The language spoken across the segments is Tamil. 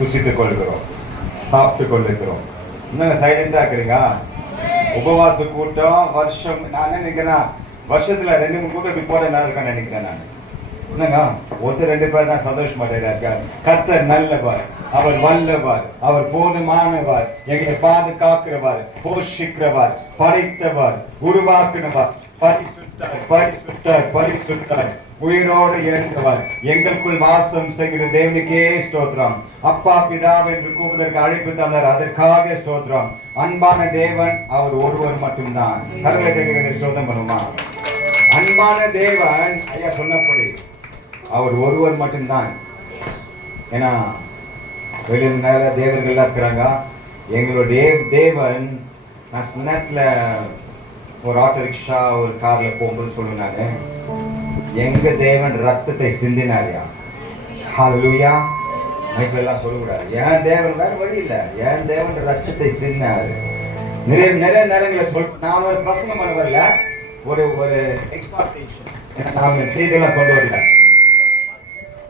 புசித்துக் கொள்கிறோம், சாப்பிட்டு கொண்டிருக்கிறோம். இன்னும் சைலண்டா இருக்கிறீங்க. உபவாச கூட்டம் வருஷம் நான் நினைக்கிறேன் வருஷத்துல 2-3 கூட்டம் இப்படி போற நேரம் இருக்கான்னு நினைக்கிறேன் நான். என்னங்க ஒருத்தர் 2 பேர் தான் சந்தோஷமா இருக்காரு. கர்த்தர் நல்லவர், அவர் வல்லவர், அவர் போதுமானவர், எங்களை பாதுகாக்கிறவர், போஷிக்கிறவர், படைத்தவர், உருவாக்குனவர், பரிசுத்தர் பரிசுத்தர் பரிசுத்தர், உயிரோடு எழுந்தவர், எங்களுக்குள் வாசம் செய்கிற தேவனுக்கே ஸ்தோத்திரம். அப்பா பிதாவை என்று கூப்பிடுவதற்கு அழைப்பு தந்தார், அதற்காக ஸ்தோத்திரம். அன்பான தேவன் அவர் ஒருவர் மட்டும்தான். கருளை தெரிவிக்க ஸ்தோத்திரம் பண்ணுமா? அன்பான தேவன் ஐயா சொன்னபடி அவர் ஒருவர் மட்டும்தான். ஏன்னா வெளியில் நிறைய தேவர்கள்லாம் இருக்கிறாங்க. எங்களுடைய தேவன், நான் சில நேரத்தில் ஒரு ஆட்டோ ரிக்ஷா ஒரு கார்ல போகும்போது சொல்லுனாரு, எங்க தேவன் ரத்தத்தை சிந்தினாரியா. ஹல்லேலூயா. மைக்கெல்லாம் சொல்லக்கூடாது. என் தேவன் வேற வழி இல்லை, என் தேவன் ரத்தத்தை சிந்தினாரு. நிறைய நேரங்களை நான் ஒரு பசங்க பண்ண வரல, ஒரு எக்ஸ்பெக்டேஷன் நாம செய்தியெல்லாம் கொண்டு வரல.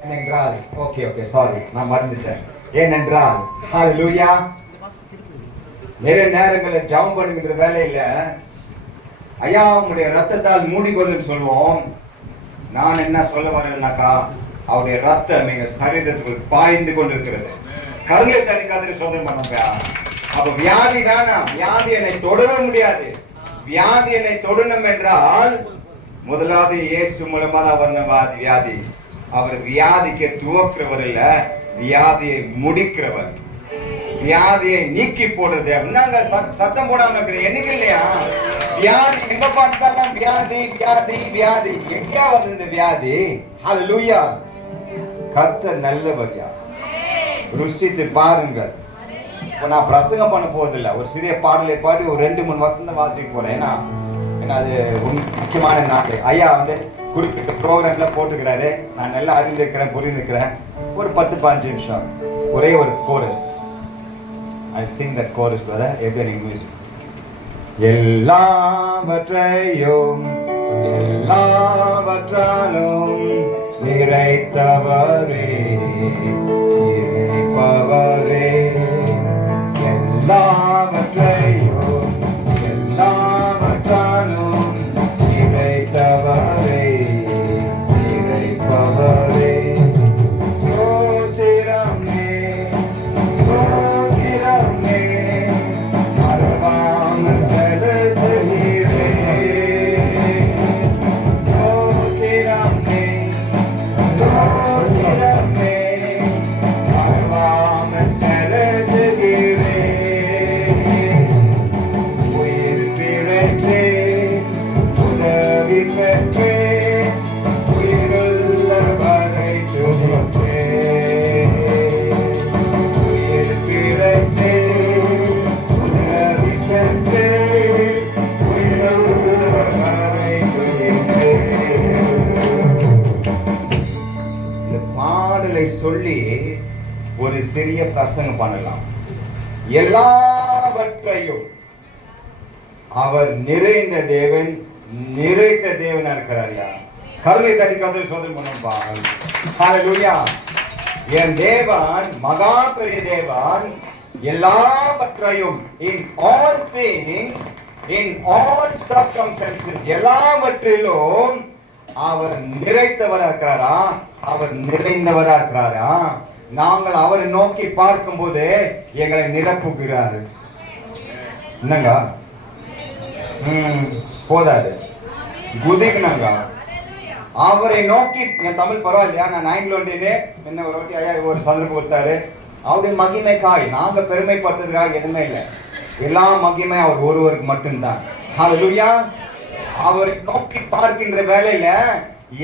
ஏனென்றால் ஓகே சாரி நான் மறந்துட்டேன். ஏனென்றால் ஹல்லேலூயா, நிறைய நேரங்களில் ஜெபம் பண்ணுகின்ற வேலையில ஐயா உங்களுடைய ரத்தத்தால் மூடிக்கொள்ளுன்னு சொல்லுவோம். நான் என்ன சொல்ல வரேன்னாக்கா, அவருடைய ரத்தம் எங்க சரீரத்துக்குள் பாய்ந்து கொண்டிருக்கிறது. கருளை தணிக்காத சோதனை பண்ணுங்க. அப்ப வியாதி தானா? வியாதி என்னை தொடர முடியாது. வியாதி என்னை தொடணும் என்றால் முதலாவது இயேசு மூலமா தான் வந்த வியாதி. அவர் வியாதிக்கு துவக்கிறவர் இல்ல, வியாதியை முடிக்கிறவர், வியாதியை நீக்கி போடுறது. அப்படின்னா சத்தம் போடாம இருக்கிற என்னைக்கு இல்லையா? வியாதி எங்க பார்த்தாலும் வியாதி வியாதி வியாதி. எங்கேயா வந்து இந்த வியாதி? ஹல்லேலூயா. கர்த்தர் நல்லவர்யா, ருசித்து பாருங்கள். இப்போ நான் பிரசங்கம் பண்ண போறதில்லை, ஒரு சிறிய பாடலை பாடி ஒரு 2-3 வருஷம் தான் வாசிக்க போறேன். ஏன்னா அது முக்கியமான நாட்டு. ஐயா வந்து குறிப்பிட்ட ப்ரோக்ராம்ல போட்டுக்கிறாரு. நான் நல்லா அறிந்திருக்கிறேன், புரிந்திருக்கிறேன். ஒரு 10-15 நிமிஷம் ஒரே ஒரு chorus. I sing that chorus, brother. Every music. எல்லாவற்றையும் எல்லாவற்றாலும் நிறைத்தவரே, நிறைப்பவரே, எல்லாவற்றையும் எல்லாவற்றாலும் நிறைத்தவரே, நிறைப்பவரே, சோதிரமே சோதிரமே, மறவாமல் செலுத்துகிறேன். சோதிரமே சோதிரமே, மறவாமல் செலுத்துகிறேன். உயிர் பிழைத்தே உதவி பெற்றே, உயிருள்ள வரை துதிப்பேன். உயிர் பிழைத்தே உதவி பெற்றே, உயிருள்ள வரை துதிப்பேன். இந்த பாடலை சொல்லி ஒரு சிறிய பிரசங்கம் பண்ணலாம். எல்லாவற்றையும் அவர் நிறைந்த தேவன், நிறைத்த தேவனா இருக்கிறார். கருணை தணிக்காத சோதனை பண்ணும்பா. ஹல்லேலூயா. என் தேவன் மகா பெரிய தேவன். எல்லாவற்றையும் in all things, in all circumstances, எல்லாவற்றிலும் அவர் நிறைத்தவரா இருக்கிறாரா, அவர் நிறைந்தவரா இருக்கிறாரா. நாங்கள் அவரை நோக்கி பார்க்கும்போது எங்களை நிரப்புகிறார். என்னங்க போதாது, குதிக்கணுங்க. அவரை நோக்கி என் தமிழ் பரவாயில்லையா? நான் ஆங்கிலோண்டினே என்ன ஒரு வாட்டி ஐயா ஒரு சந்தர்ப்பம் கொடுத்தாரு. அவருடைய மகிமைக்காய் நாங்க பெருமைப்படுத்துறதுக்காக எதுவுமே இல்லை. எல்லா மகிமை அவர் ஒருவருக்கு மட்டும்தான். ஹல்லேலூயா. அவரை நோக்கி பார்க்கின்ற வேலையில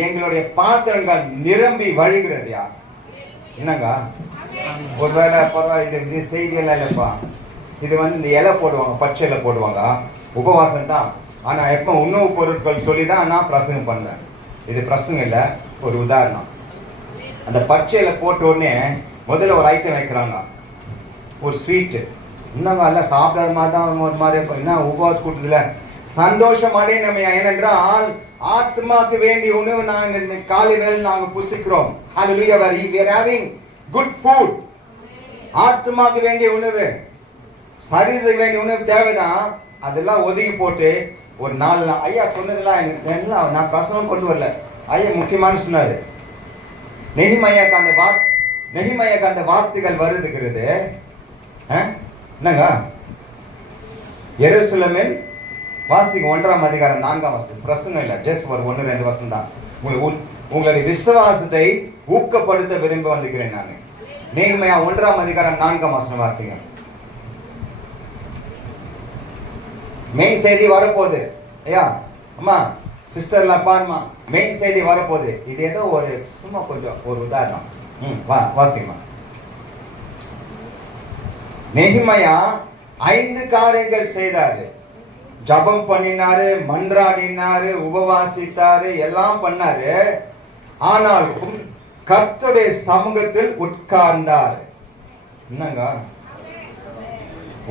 எங்களுடைய பாத்திரங்கள் நிரம்பி வழிகிறதுயா. என்னங்க ஒருவேளை பரவாயில்ல, இது செய்தியெல்லாம் இல்லைப்பா. இது வந்து இந்த இலை போடுவாங்க, பச்சை இலை போடுவாங்க, உபவாசம் தான். ஆனா எப்ப உணவு பொருட்கள் சொல்லிதான் நான் பிரசங்கம் பண்ணேன். இது பிரசங்கம் இல்லை, ஒரு உதாரணம். அந்த பச்சையில போட்ட உடனே முதல்ல ஒரு ஐட்டம் வைக்கிறாங்க, ஒரு ஸ்வீட்டு. இன்னங்க எல்லாம் சாப்பிடாத மாதிரி தான் ஒரு மாதிரி என்ன உபவாச கூட்டத்துல சந்தோஷம் அடையணும். ஏனென்றால் ஆத்மாக்கு வேண்டிய உணவு நாங்கள் காலை வேலை நாங்கள் புசிக்கிறோம். Hallelujah. We are having good food. ஆத்மாக்கு வேண்டிய உணவு, சரீரத்துக்கு வேண்டிய உணவு தேவைதான். அதெல்லாம் ஒதுக்கி போட்டு ஒரு 4 நாள் ஐயா சொன்னதெல்லாம் எனக்கு எல்லாம் நான் பிரசவம் கொண்டு வரல. ஐயா முக்கியமான சொன்னாரு. நெகிமையாக்கு அந்த வார்த்தைகள் வருதுங்கிறது என்னங்க? எருசலேமில் வாசிங்க 1ஆம் அதிகாரம் 4ஆம் வசனம். பிரசங்கம் இல்லை, ஜஸ்ட் ஒரு 1-2 வசனம் தான். உங்களுடைய விசுவாசத்தை ஊக்கப்படுத்த விரும்ப வந்துக்கிறேன் நான். நெகேமியா 1ஆம் அதிகாரம் 4ஆம் வசனம் வாசிங்க. மெயின் செய்தி வரப்போகுது. ஐயா அம்மா சிஸ்டர்லாம் பாருமா, மெயின் செய்தி வரப்போகுது. இது ஏதோ ஒரு சும்மா கொஞ்சம் ஒரு உதாரணம். வாசிங்கம்மா. நெகேமியா 5 காரியங்கள் செய்தாரு. ஜபம் பண்ணினாரு, மன்றாடினாரு, உபவாசித்தாரு, எல்லாம் பண்ணாரு. ஆனாலும் கர்த்தருடைய சமூகத்தில் உட்கார்ந்தார். என்னங்க,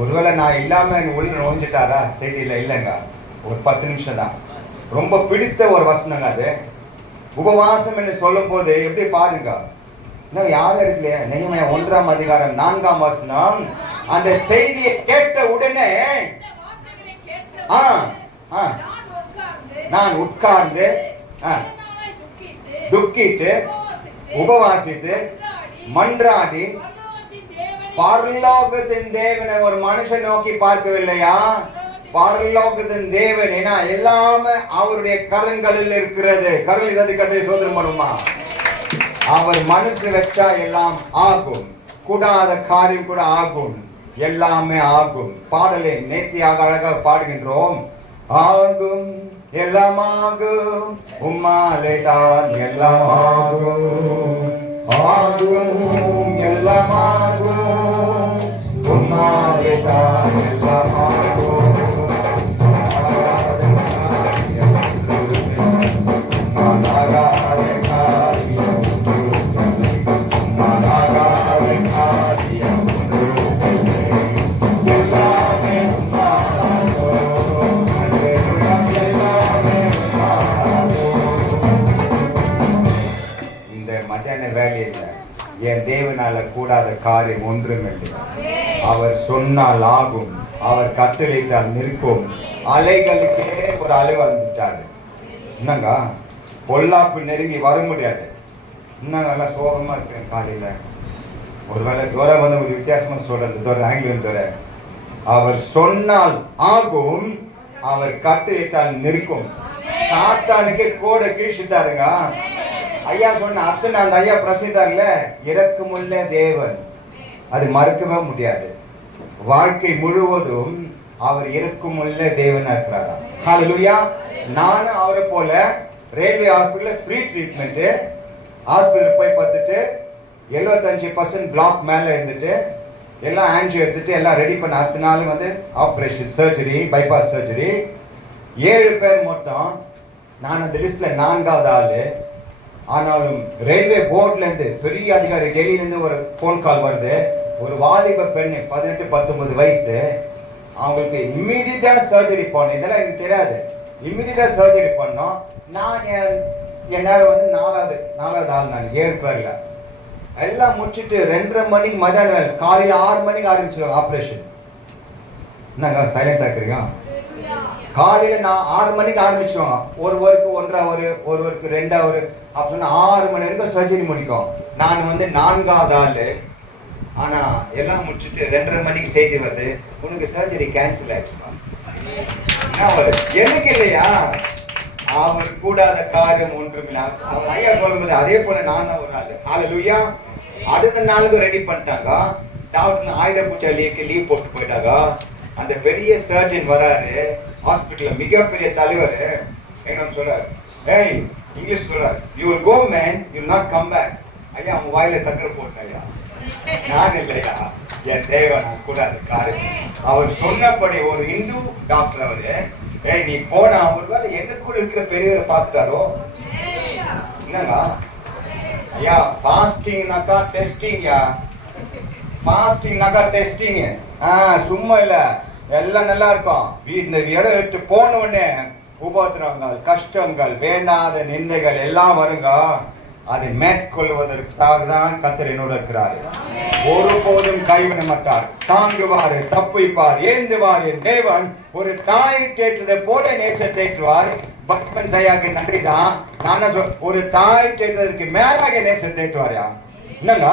ஒருவேளை நான் இல்லாம உள்ள நோஞ்சிட்டாரா? செய்தியில இல்லைங்க, ஒரு 10 நிமிஷம் தான். ரொம்ப பிடித்த ஒரு வசனங்க அது. உபவாசம் என்று சொல்லும் போது எப்படி பாருங்க, யாரும் எடுக்கலையா? நெகேமியா 1ஆம் அதிகாரம் 4ஆம் வசனம். அந்த செய்தியை கேட்ட உடனே நான் உட்கார்ந்து துக்கிட்டு உபவாசித்து மன்றாடி பரலோகத்தின் தேவனை ஒரு மனுஷன் நோக்கி பார்க்கவில்லையா? பரலோகத்தின் தேவன் ஏன்னா எல்லாமே அவருடைய கரங்களில் இருக்கிறது. கரல் இதை கதை சோதனை பண்ணுமா? அவர் மனசு வச்சா எல்லாம் ஆகும். கூடாத காரியம் கூட ஆகும், எல்லாமே ஆகும். பாடலை நேர்த்தியாக அழகாக பாடுகின்றோம். ஆகும் எல்லாமாகும், உம்மாலே தான் எல்லாமாகும். ஆகும் எல்லாமாகும், உம்மாலே தான் எல்லாமாகும். என் தேவனால கூடாத காரியம் ஒன்றுமில்லை. அவர் சொன்னால் ஆகும், அவர் கட்டளையிட்டால் நிற்கும். அலைகளுக்கே ஒரு அலை வந்துட்டாரு. என்னங்க, பொல்லாப்பு நெருங்கி வர முடியாது. இன்னும் நல்லா சோகமா இருக்கேன் காலையில. ஒருவேளை தோற வந்து ஒரு வித்தியாசமா சொல்றது, தோற ஆங்கிலம் தோற. அவர் சொன்னால் ஆகும், அவர் கட்டளையிட்டால் நிற்கும். சாத்தானுக்கு கூட கீழ்ச்சிட்டாருங்க. ஐயா சொன்ன அர்த்தம் அந்த ஐயா பிரசித்தார்ல, இரக்கமுள்ள தேவன், அது மறுக்கவே முடியாது. வாழ்க்கை முழுவதும் அவர் இரக்கமுள்ள தேவனா இருக்கிறாரா? ஹல்லேலூயா. நானும் அவரை போல railway hospital free treatment hospital போய் பார்த்துட்டு 75% பிளாக் மேல இருந்துட்டு எல்லாம் ஆன்ஜியோ எடுத்துட்டு எல்லாம் ரெடி பண்ண அடுத்த நாள் வந்து ஆப்ரேஷன் சர்ஜரி, பைபாஸ் சர்ஜரி. 7 பேர் மொத்தம். நான் அந்த லிஸ்ட்ல 4வது ஆளு. ஆனாலும் ரயில்வே போர்ட்ல இருந்து பெரிய அதிகாரி டெல்லியில இருந்து ஒரு போன் கால் வருது. ஒரு வாலிப பெண்ணு 18-19 வயசு, அவங்களுக்கு இம்மிடியட்டா சர்ஜரி பண்ணோம். இதெல்லாம் எனக்கு தெரியாது. இம்மிடியட்டா சர்ஜரி பண்ணோம். நான் என் நேரம் வந்து 4வது ஆள். நான் 7 பேர்ல எல்லாம் முடிச்சுட்டு 2:30 மணிக்கு மதியானம் வேலை, காலையில 6 மணிக்கு ஆரம்பிச்சிருவாங்க ஆப்ரேஷன். என்னங்க சைலண்டா இருக்கிறீங்க? காலையில நான் 6 மணிக்கு ஆரம்பிச்சிருவாங்க. ஒருவருக்கு 1 ஹவர், ஒருவருக்கு 2 ஹவர், அப்படின்னா 6 மணி வரைக்கும் சர்ஜரி முடிக்கும். நான் வந்து 4வது ஆளு. ஆனா எல்லாம் முடிச்சுட்டு 2:30 மணிக்கு செய்தி வருது, உனக்கு சர்ஜரி கேன்சல் ஆயிடுச்சுமா. எனக்கு இல்லையா? அவர் கூடாத காரியம் ஒன்றுமில்லை. அவர் ஐயா சொல்லும்போது அதே போல நான் தான் ஒரு ஆளு. ஹல்லேலூயா. அடுத்த நாளுக்கு ரெடி பண்ணிட்டாங்க. டாக்டர் ஆயுத பூஜை லீவ் போட்டு போயிட்டாங்க. அந்த பெரிய சர்ஜன் வராரு ஹாஸ்பிட்டல்ல, மிகப்பெரிய தலைவர். என்ன சொல்றாரு? ஏய் இங்கிலீஷ் சொல்றாரு, you will go man, you will not come back. ஐயா அவங்க வாயில சக்கரை போட்டாயா? நான் இல்லையா? என் தேவன் கூடாத காரியம். அவர் சொன்னபடி ஒரு இந்து டாக்டர் அவரு, ஏய் நீ போனா ஒருவேளை எனக்குள்ள இருக்கிற பெரியவரை பார்த்துட்டாரோ? என்னங்க ஐயா, ஃபாஸ்டிங்னாக்கா டெஸ்டிங்கா? ஃபாஸ்டிங்னாக்கா டெஸ்டிங். சும்மா இல்ல, எல்லாம் நல்லா இருக்கும். இந்த இடம் விட்டு போன உடனே உபத்திரவங்கள், கஷ்டங்கள், வேண்டாத நிந்தைகள் எல்லாம் வருங்க. அதை மேற்கொள்வதற்காக தான் கர்த்தர் என்னோட இருக்கிறாரு. ஒருபோதும் கைவிட மாட்டார், தாங்குவாரு, தப்பிப்பார், ஏந்துவார். என் தேவன் ஒரு தாய் தேற்றுவதை போல நேச தேற்றுவார். பக்மன் சையாக்கு நன்றிதான். நான் ஒரு தாய் தேற்றுவதற்கு மேலாக நேச தேற்றுவாரியா? என்னங்க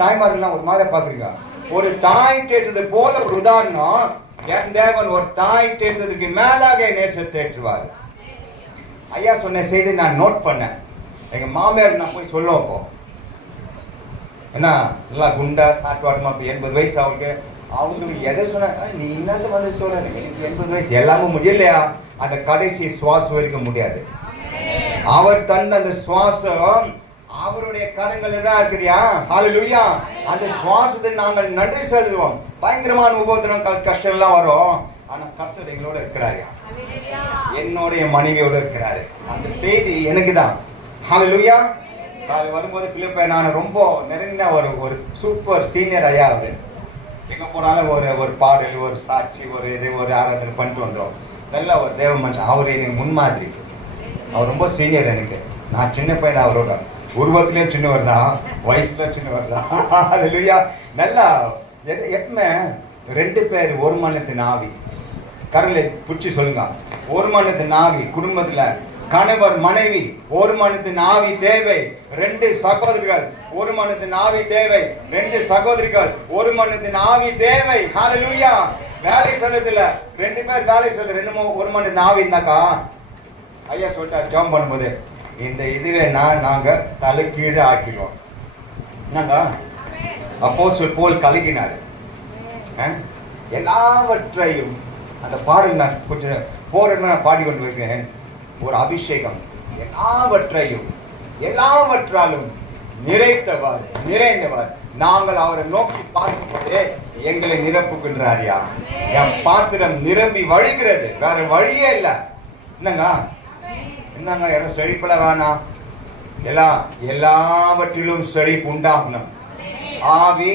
தாய்மாரெல்லாம் ஒரு மாதிரி பாக்குறீங்க? ஒரு தாய் தேற்றுவது போல ஒரு உதாரணம். என் தேவன் ஒரு தாய் தேற்றுவதற்கு மேலாக நேச தேற்றுவார். ஐயா சொன்ன செய்தி நான் நோட் பண்ணேன். எங்க மாமியார் நான் போய் சொல்லுவோம். இப்போ என்ன நல்லா குண்டா சாட்டுவாட்டமா 80 வயசு அவங்களுக்கு. அவங்களுக்கு எதை சொன்ன நீ என்னது வந்து சொல்ற, 80 வயசு எல்லாமே முடியலையா? அந்த கடைசி சுவாசம் வரைக்கும் முடியாது. அவர் தந்த அந்த சுவாசம் அவருடைய கரங்கள் தான் இருக்குதியா. ஹல்லேலூயா. அந்த சுவாசத்தை நாங்கள் நன்றி செலுத்துவோம். பயங்கரமான உபோதனம் கஷ்டம் எல்லாம் வரும், ஆனா கர்த்தர் எங்களோட இருக்கிறாரு, என்னுடைய மனைவியோட இருக்கிறாரு. அந்த செய்தி எனக்கு தான். ஹல்லேலூயா. அது வரும்போது பிலிப்பை நான் ரொம்ப நெருங்கின ஒரு சூப்பர் சீனியர் ஐயா. அவரு எங்க போனாலும் ஒரு பாடல், ஒரு சாட்சி, ஒரு ஆராதனை பண்ணிட்டு வந்துடும். நல்ல ஒரு தேவ மனுஷன். அவரு எனக்கு முன்மாதிரி. அவர் ரொம்ப சீனியர் எனக்கு. நான் சின்ன பையன் தான். அவரோட உருவத்திலேயும் சின்னவர் தான், வயசுல சின்னவர் தான். ஹல்லேலூயா. நல்லா எப்பவுமே 2 பேர் ஒரு மனத்தின் ஆவி. கரலை பிடிச்சி சொல்லுங்க. ஒரு மனத்தின் ஆவி. குடும்பத்துல கணவர் மனைவி ஒரு மனத்தின் ஆவி தேவை. 2 சகோதரிகள் ஒரு மனத்தின் ஆவி தேவை. 2 சகோதரிகள் ஒரு மனத்தின் ஆவி தேவை. ஹல்லேலூயா. வேலை சொல்றதுல 2 பேர் வேலை சொல்றது 2 ஒரு மனத்தின் ஆவி இருந்தாக்கா ஐயா சொல்லிட்டார் ஜெபம் பண்ணும்போது, இந்த இதுவே நாங்க தலை கீழே ஆக்கிடுவோம். என்னங்க அப்போஸ்தலர் போல் கலக்கினாரு எல்லாவற்றையும். அந்த பாடல் நான் கொஞ்சம் போறேன்னு நான் பாடி கொண்டு வைக்கிறேன். ஒரு அபிஷேகம் எல்லாவற்றாலும் நிறைந்தவர் நாங்கள் அவரை நோக்கி பார்க்கும்போதே எங்களை நிரப்புகின்றாரியா. என் பாத்திரம் நிரம்பி வழிகிறது, வேற வழியே இல்லை. என்னங்க யாரும் செழிப்பல வேணாம், எல்லாவற்றிலும் செழிப்பு உண்டாகணும். ஆவி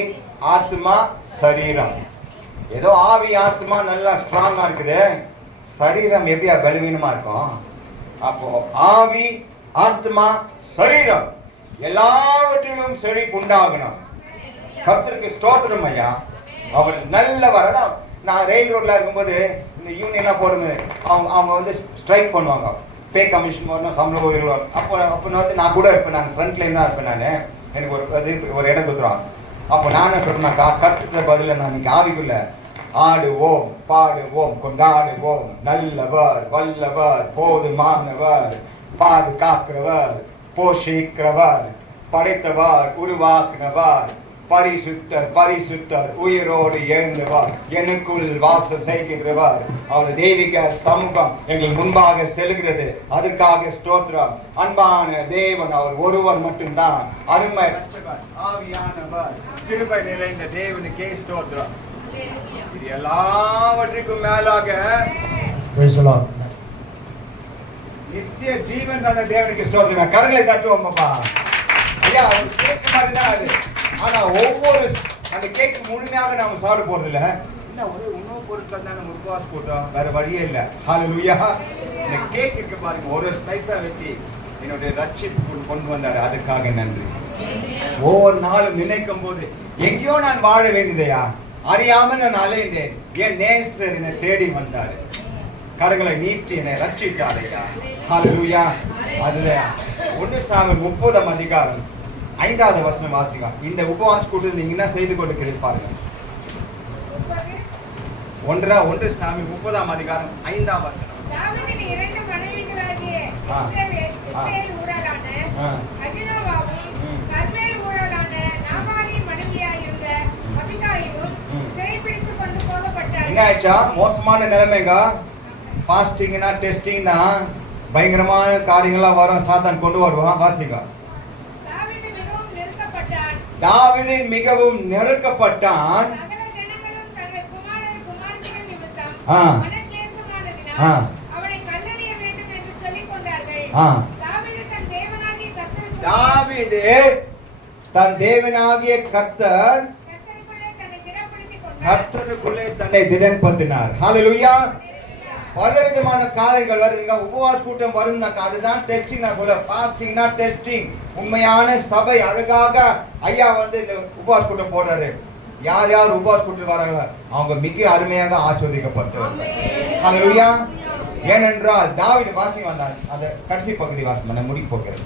ஆத்மா சரீரம். ஏதோ ஆவி ஆத்மா நல்லா ஸ்ட்ராங்கா இருக்குது, சரீரம் எப்படியா பலவீனமா இருக்கும்? அப்போ ஆவி ஆத்மா சரீரம் எல்லாவற்றிலும் செழிப்பு உண்டாகணும். கர்த்தருக்கு ஸ்தோத்திரம் ஐயா. அவர் நல்லவர். நான் ரயில் ரோட்ல இருக்கும்போது இந்த யூனியன்லாம் போடுங்க, அவங்க வந்து ஸ்ட்ரைக் பண்ணுவாங்க. பே கமிஷன் வரணும், சம்பளம் உயர்வாங்க. அப்போ வந்து நான் கூட இருப்பேன், நான் ஃப்ரண்ட் லைன் தான் இருப்பேன். நான் எனக்கு ஒரு இடம் கொடுத்துருவாங்க. அப்போ நான் சொல்றேன்னாக்கா கர்த்தத்தை பதில நான் இன்னைக்கு ஆவிக்குள்ள ஆடுவோம், பாடுவோம், கொண்டாடுவோம். நல்லவர், வல்லவர், போதுமானவர், பாதுகாக்கிறவர், போஷிக்கிறவர், படைத்தவர், உருவாக்கினவர், பரிசுத்தர், உயிரோடு எழுந்தவர், எனக்குள் வாசம் செய்கின்றவர். அவர் தெய்வீக சமூகம் எங்கள் முன்பாக செல்கிறது. அதற்காக ஸ்தோத்திரம். அன்பான தேவன் அவர் ஒருவர் மட்டும்தான். அருமை ரட்சகர் ஆவியானவர் கிருபை நிறைந்த தேவனுக்கே ஸ்தோத்திரம். இது எல்லாவற்றுக்கும் மேலாக நித்திய ஜீவன் தந்த தேவனுக்கு ஸ்தோத்திரம். கரங்களை தட்டுவோம் அப்பா. ஐயா ஒரு கேக் மாதிரி தான் அது. ஆனா ஒவ்வொரு அந்த கேக் முழுமையாக நாம சாப்பிட போறது இல்ல. ஒரு உணவு பொருட்கள் தான் நம்ம உபவாசம் போட்டோம், வேற வழியே இல்ல. ஹல்லேலூயா. இந்த கேக் இருக்கு பாருங்க, ஒரு ஸ்லைஸா வெட்டி என்னுடைய ரட்சிப்பு கொண்டு வந்தாரு. அதுக்காக நன்றி. ஒவ்வொரு நாளும் நினைக்கும் போது எங்கேயோ நான் வாழ வேண்டியதையா அறியாமல் நான் அலைந்தேன். என் நேசர் என்னை தேடி வந்தாரு, கரங்களை நீட்டி என்னை ரட்சித்தாரையா. ஹல்லேலூயா. அதுல 1 சாமுவேல் 30 அதிகாரம் 5வது வசனம் வாசிங்க. இந்த உபவாச கூட்டத்தில் நீங்க என்ன செய்து கொண்டு பாருங்க. 1 சாமுவேல் 30 அதிகாரம் 5வது வசனம். தாவீதின் 2 மனைவிகளாகிய இஸ்ரவேல் ஊராளான அகினோவாமும் கர்மேல் ஊராளான நாபாலின் மனைவியாயிருந்த அபிகாயிலும் சிறைப்பிடித்துக் கொண்டு போகப்பட்டார்கள். என்ன ஆச்சா? மோசமான நிலைமைங்க. ஃபாஸ்டிங்னா டெஸ்டிங் தான், பயங்கரமான காரியங்கள்லாம் வரும், சாத்தான் கொண்டு வருவான். வாசிங்க. தாவீது மிகவும் நெருக்கப்பட்டான். சகல ஜனங்களும் தங்கள் குமாரர் குமாரத்திகள் நிமித்தம் மனக்லேசமானதினால் அவனை கல்லெறிய வேண்டும் என்று சொல்லிக் கொண்டார்கள். தாவீது தன் தேவனாகிய கர்த்தருக்குள்ளே தன்னை திடப்படுத்தினார். ஹல்லேலூயா. பலவிதமான காரியங்கள் வருதுங்க. உபவாச கூட்டம் வரும்னாக்கா அதுதான் டெஸ்டிங். நான் சொல்ல ஃபாஸ்டிங்னா டெஸ்டிங். உண்மையான சபை அழகாக ஐயா வந்து இந்த உபவாச கூட்டம் போடுறாரு. யார் யார் உபவாச கூட்டம் வராங்க அவங்க மிக அருமையாக ஆசீர்வதிக்கப்பட்டவர்கள். ஹல்லேலூயா. ஏனென்றால் தாவீது வாசி வந்தார். அந்த கடைசி பகுதி வாசி பண்ண முடி போகிறது.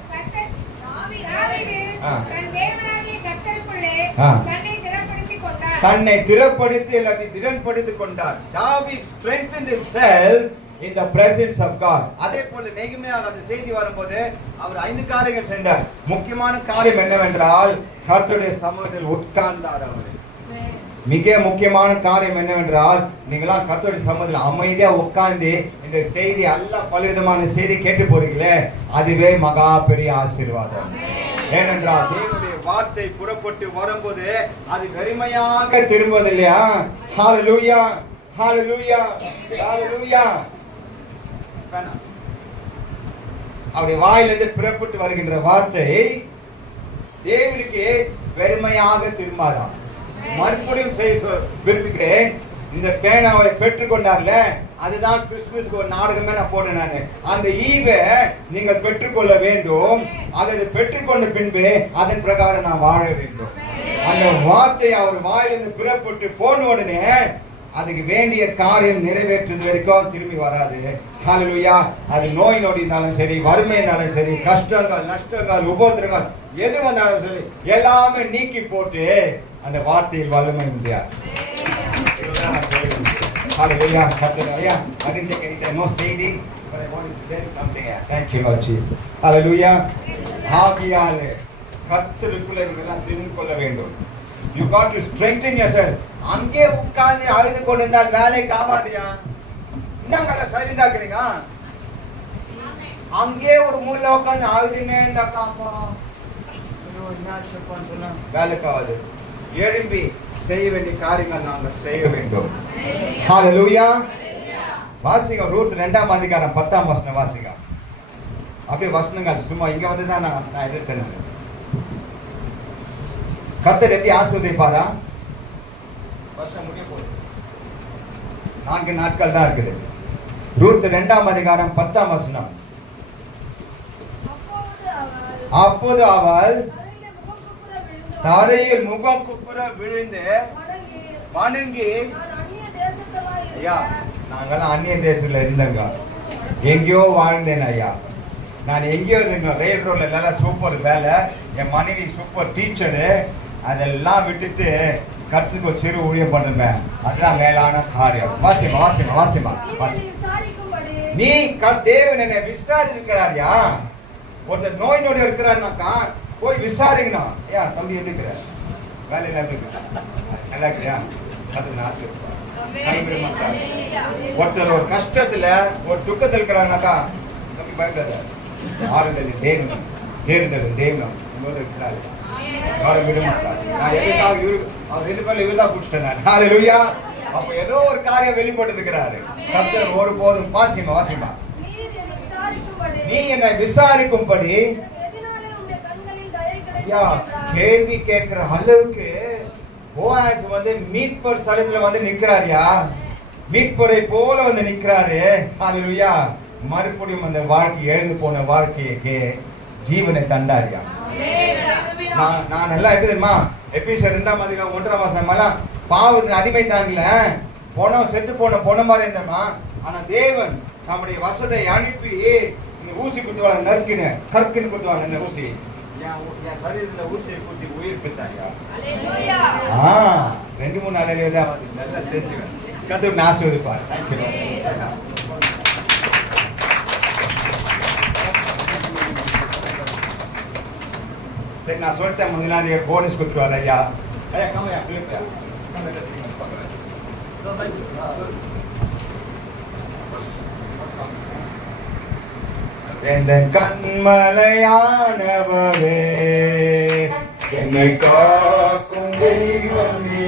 தன்னை திறப்படுத்தி எல்லாத்தையும் திறன்படுத்திக் கொண்டார். தாவீது strengthened himself in the presence of God. அதே போல நெகேமியா அந்த செய்தி வரும்போது அவர் 5 காரியங்கள் செஞ்சார். முக்கியமான காரியம் என்னவென்றால் கர்த்தருடைய சமூகத்தில் உட்கார்ந்தார். அவர் மிக முக்கியமான காரியம் என்னவென்றால் நீங்களாம் கர்த்தருடைய சமூகத்தில் அமைதியா உட்கார்ந்து இந்த செய்தி எல்லாம் பலவிதமான செய்தி கேட்டு போறீங்களே, அதுவே மகா பெரிய ஆசீர்வாதம். ஏனென்றால் தேவனுடைய வார்த்தை புறப்பட்டு வரும்போது அது வெறுமையாக திரும்புவது இல்லையா? ஹalleluya ஹalleluya ஹalleluya. அவருடைய வாயிலிருந்து புறப்பட்டு வருகின்ற வார்த்தை தேவனுக்கு வெறுமையாக திரும்பாதான். மறுபடியும் விரும்புகிறேன். இந்த பேனாவை பெற்றுக்கொண்டார்ல, அதுதான் கிறிஸ்துமஸ்க்கு ஒரு நாடகமே நான் போட்டேன். நான் அந்த ஈவை நீங்கள் பெற்றுக்கொள்ள வேண்டும். அதை பெற்றுக்கொண்ட பின்பு அதன் பிரகாரம் நான் வாழ வேண்டும். அந்த வார்த்தை அவர் வாயிலிருந்து புறப்பட்டு போன உடனே அதுக்கு வேண்டிய காரியம் நிறைவேற்றுவது வரைக்கும் திரும்பி வராது. ஹல்லேலூயா. அது நோய் நொடி இருந்தாலும் சரி, வறுமை இருந்தாலும் சரி, கஷ்டங்கள் நஷ்டங்கள் உபத்திரங்கள் எது வந்தாலும் சரி, எல்லாமே நீக்கி போட்டு அந்த வார்த்தையில் வல்லமை உண்டு. Hallelujah. Hallelujah. I didn't take any time, no செய்தி, but I wanted to tell something. Thank you, Lord Jesus. Hallelujah. ஆவியாலே கர்த்தருக்குள்ளே எல்லாம் தெரிந்து கொள்ள வேண்டும். You got to strengthen yourself. அங்கே உட்கார்ந்து அழுது கொண்டிருந்தால் வேலைக்கு ஆகாதியா? என்னங்க சைலண்டா இருக்கீங்க? அங்கே ஒரு மூலையில உட்கார்ந்து அழுதுனே இருந்தாக்கா வேலைக்கு ஆகாது. எழும்பி செய்ய வேண்டிய காரியங்கள் நாங்கள் செய்ய வேண்டும். ஹalleluya. வாசிங்க ரூத் 2ஆம் அதிகாரம் 10ஆம் வசனம் வாசிங்க. அப்படியே வசனங்கள் சும்மா இங்க வந்து தான் நான் எதிர்த்தேன். கர்த்தர் எப்படி ஆசீர்வதிப்பாரா? வருஷம் முடிய போகுது, 4 நாட்கள் தான் இருக்குது. ரூத் 2ஆம் அதிகாரம் 10ஆம் வசனம். அப்போது அவள் தரையில் முகம் குப்புற விழுந்து வணங்கி, ஐயா நாங்கெல்லாம் அந்நிய தேசத்துல இருந்தங்க, எங்கேயோ வாழ்ந்தேன் ஐயா. நான் எங்கேயோ இருந்தேன். ரயில் ரோட்ல எல்லாம் சூப்பர் வேலை, என் மனைவி சூப்பர் டீச்சரு, அதெல்லாம் விட்டுட்டு கர்த்தருக்கு ஒரு சிறு ஊழியம் பண்ணுவேன். அதுதான் மேலான காரியம். வாசிமா வாசிமா வாசிமா. நீ தேவன் என்னை விசாரிக்கிறாரியா? ஒருத்தர் நோய் நோடி இருக்கிறான்னாக்கா போய் விசாரிக்கணும். ஐயா தம்பி எப்படி இருக்கிற, வேலையில எப்படி இருக்கிற, நல்லா இருக்கிறியா? அது ஆசீர்வாதம். கைவிட மாட்டாங்க. ஒருத்தர் ஒரு கஷ்டத்துல ஒரு துக்கத்தில் இருக்கிறான்னாக்கா தம்பி பயப்படாத, ஆறுதல் தேவனம் தேர்ந்தது தேவனம் இருக்கிறாரு, அவரை விட மாட்டார். நான் எதுக்காக அவர் 2 பேர்ல இவர்தான் பிடிச்சிட்டேன் நான். ஹalleluya. அப்ப ஏதோ ஒரு காரியம் வெளிப்பட்டு இருக்கிறாரு. கர்த்தர் ஒருபோதும் வாசிமா வாசிமா. நீ என்னை விசாரிக்கும்படி கேள்வி கேட்கிற அளவுக்கு போயாஸ் வந்து மீட்பர் ஸ்தலத்துல வந்து நிக்கிறாரியா, மீட்பரை போல வந்து நிக்கிறாரு. ஹalleluya. மறுபடியும் அந்த வாழ்க்கை எழுந்து போன வாழ்க்கைக்கு ஜீவனை தந்தாரியா. நான் எல்லாம் எப்படி தெரியுமா, எபிசோட் 2ஆம் அதிகாரம் 1ஆம் வசனம் எல்லாம் பாவத்தின் அடிமை தாங்கல, போனோம் செத்து போன பொண்ணு மாதிரி இருந்தோமா. ஆனா தேவன் நம்முடைய வசத்தை அனுப்பி இந்த ஊசி குத்துவாங்க, நறுக்கின கற்குன்னு குத்துவாங்க. இந்த ஊசி என் சரீரத்துல ஊசியை குத்தி உயிர் பெற்றாங்க. 2-3 நாளையிலே தான் நல்லா தெரிஞ்சுவேன். கர்த்தர் ஆசீர்வதிப்பார். சரி நான் சொல்லிட்டேன் முன்னாடி போனஸ் கொடுத்துருவாரு ஐயா. ஐயா கம்மையா பிள்ளையா எந்த கண்மலையானவரே என்னை காக்கும் தெய்வமே,